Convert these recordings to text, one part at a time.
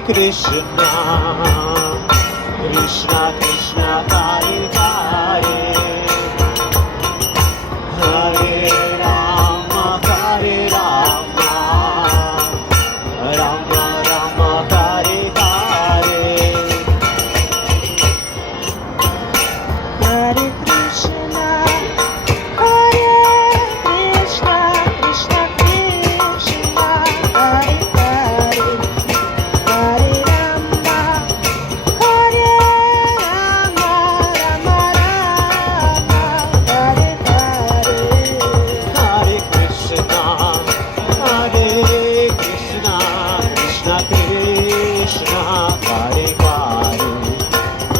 Krishna, Krishna Krishna Hare Hare, Hare Rama Hare Rama, Rama Rama Hare Hare. Hare Krishna, Hare Krishna, Krishna Krishna, Hare Hare, Hare Rama, Hare Rama, Rama Rama, Hare Hare. Hare Krishna, Krishna Krishna, Hare Hare,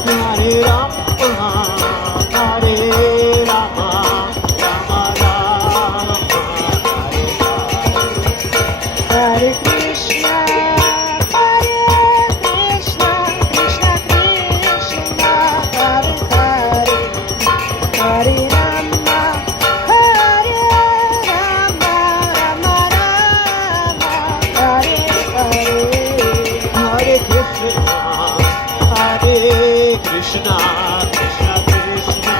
Hare Rama, Hare Rama, Rama Rama, Hare Hare. Hare Krishna, Hare Krishna, Krishna Krishna, Hare Hare, Hare Rama, Hare Rama, Rama Rama, Hare Hare. Hare Krishna, Krishna Krishna,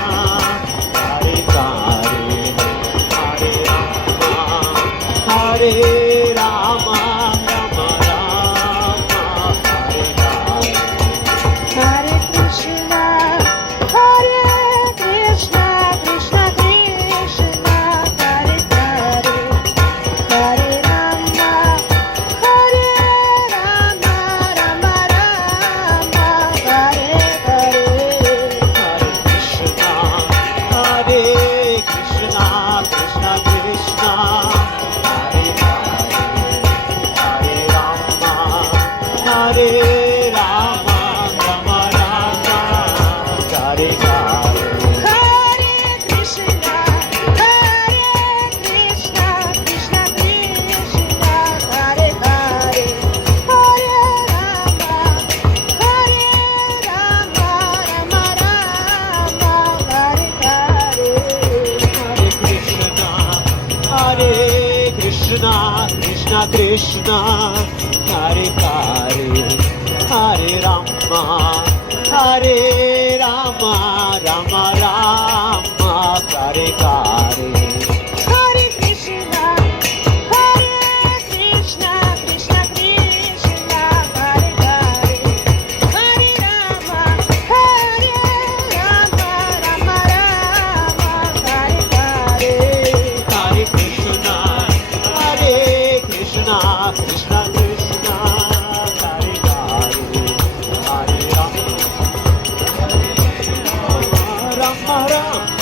Hare Hare, Hare Rama, Hare Rama, Rama Rama, Hare Hare. Hare Krishna, Hare Krishna, Krishna Krishna, Hare Hare, Hare Rama, Hare Rama, Rama Rama, Hare Hare. Hare Krishna, Krishna Krishna, Hare Hare, Hare Rama, Hare Rama, Rama Rama, Hare Hare. Hare Krishna, Hare Krishna, Krishna Krishna, Hare Hare, Hare Rama, Hare Rama, Rama Rama, Hare Hare. Hare Krishna, Krishna Krishna, Hare Hare, Hare Rama, Hare Rama, Rama Rama, Hare Hare. Hare Krishna, Hare Krishna, Krishna Krishna, Hare Hare, Hare Rama, Hare Rama, Rama Rama, Hare Hare. Hare Krishna, Krishna Krishna, Hare Hare, Hare Rama, Rama Rama,